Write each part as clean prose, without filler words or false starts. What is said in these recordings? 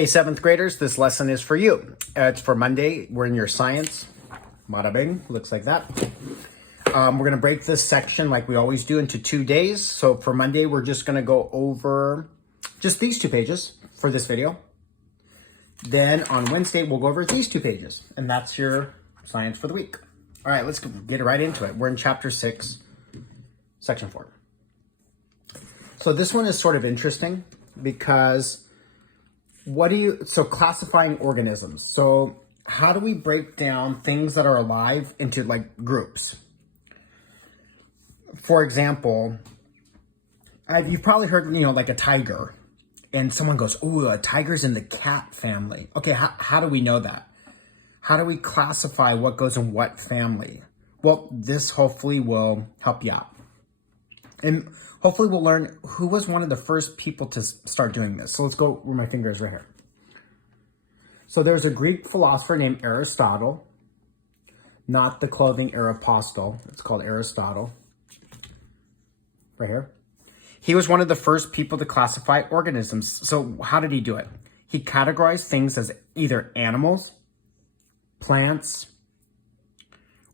Hey, seventh graders, this lesson is for you. It's for Monday. We're in your science. Bada bing, looks like that. We're going to break this section like we always do into 2 days. So for Monday, we're just going to go over just these 2 pages for this video. Then on Wednesday, we'll go over these 2 pages. And that's your science for the week. All right, let's get right into it. We're in chapter 6, section 4. So this one is sort of interesting because so classifying organisms. So how do we break down things that are alive into like groups? For example, you've probably heard, like a tiger, and someone goes, "Ooh, a tiger's in the cat family." Okay, how do we know that? How do we classify what goes in what family? Well, this hopefully will help you out. And hopefully we'll learn who was one of the first people to start doing this. So let's go where my finger is right here. So there's a Greek philosopher named Aristotle, not the clothing Aeropostale. It's called Aristotle. Right here. He was one of the first people to classify organisms. So how did he do it? He categorized things as either animals, plants,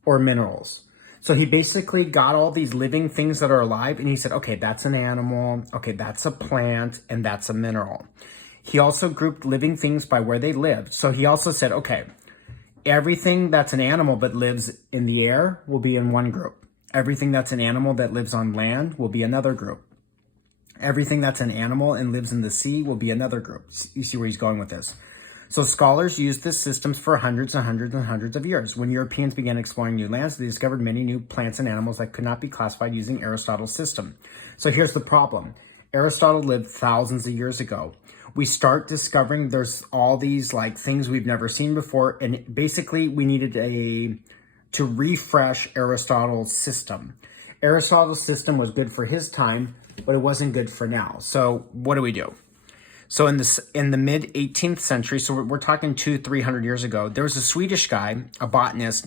or minerals. So he basically got all these living things that are alive and he said, okay, that's an animal, okay, that's a plant, and that's a mineral. He also grouped living things by where they lived. So he also said, okay, everything that's an animal but lives in the air will be in one group. Everything that's an animal that lives on land will be another group. Everything that's an animal and lives in the sea will be another group. You see where he's going with this. So scholars used this system for hundreds and hundreds and hundreds of years. When Europeans began exploring new lands, they discovered many new plants and animals that could not be classified using Aristotle's system. So here's the problem. Aristotle lived thousands of years ago. We start discovering there's all these like things we've never seen before, and basically we needed to refresh Aristotle's system. Aristotle's system was good for his time, but it wasn't good for now. So what do? So in the mid 18th century, so we're talking 200-300 years ago, there was a Swedish guy, a botanist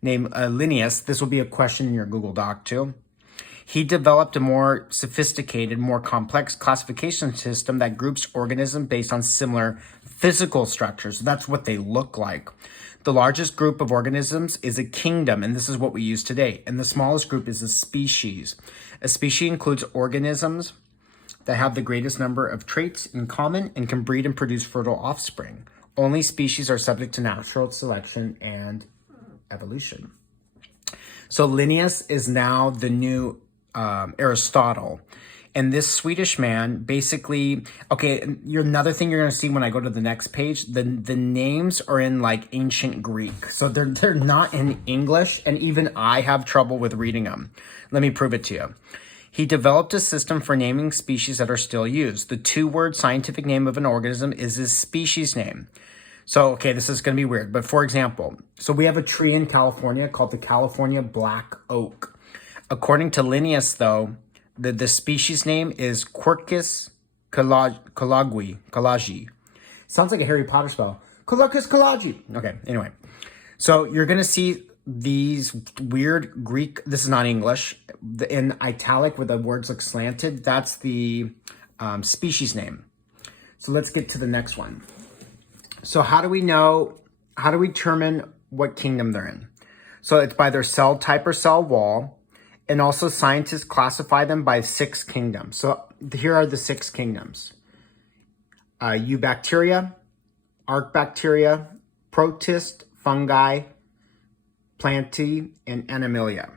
named Linnaeus. This will be a question in your Google Doc too. He developed a more sophisticated, more complex classification system that groups organisms based on similar physical structures. That's what they look like. The largest group of organisms is a kingdom, and this is what we use today. And the smallest group is a species. A species includes organisms that have the greatest number of traits in common and can breed and produce fertile offspring. Only species are subject to natural selection and evolution. So Linnaeus is now the new Aristotle. And this Swedish man basically, okay, another thing you're going to see when I go to the next page, the names are in like ancient Greek. So they're not in English, and even I have trouble with reading them. Let me prove it to you. He developed a system for naming species that are still used. The 2-word scientific name of an organism is his species name. So, okay, this is going to be weird, but for example, so we have a tree in California called the California black oak. According to Linnaeus, though, the species name is Quercus kalagi. Sounds like a Harry Potter spell. Quercus kalagi. Okay, anyway. So you're going to see these weird Greek, this is not English, in italic where the words look slanted. That's the species name. So let's get to the next one. So how do we determine what kingdom they're in? So it's by their cell type or cell wall. And also scientists classify them by 6 kingdoms. So here are the 6 kingdoms. Eubacteria, Archaebacteria, Protist, Fungi, Plantae, and Animalia.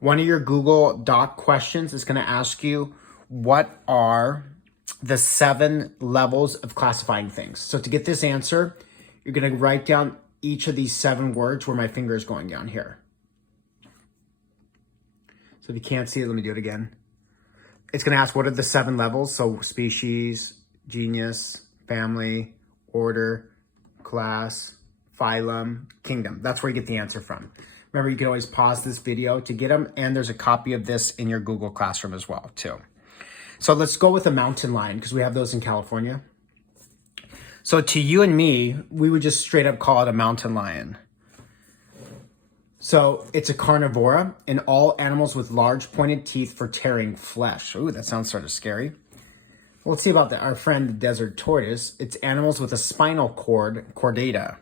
One of your Google Doc questions is going to ask you, what are the 7 levels of classifying things? So to get this answer, you're going to write down each of these 7 words where my finger is going down here. So if you can't see it, let me do it again. It's going to ask what are the 7 levels. So species, genus, family, order, class, phylum, kingdom. That's where you get the answer from. Remember, you can always pause this video to get them. And there's a copy of this in your Google Classroom as well, too. So let's go with a mountain lion because we have those in California. So to you and me, we would just straight up call it a mountain lion. So it's a carnivora, and all animals with large pointed teeth for tearing flesh. Ooh, that sounds sort of scary. Well, let's see about our friend the desert tortoise. It's animals with a spinal cord, chordata.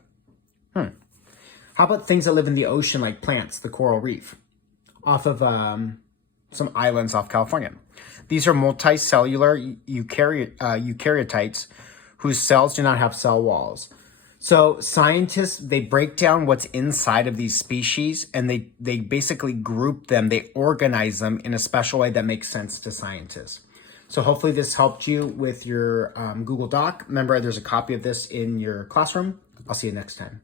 How about things that live in the ocean like plants, the coral reef, off of some islands off California? These are multicellular eukaryotes whose cells do not have cell walls. So scientists, they break down what's inside of these species and they basically group them, they organize them in a special way that makes sense to scientists. So hopefully this helped you with your Google Doc. Remember, there's a copy of this in your classroom. I'll see you next time.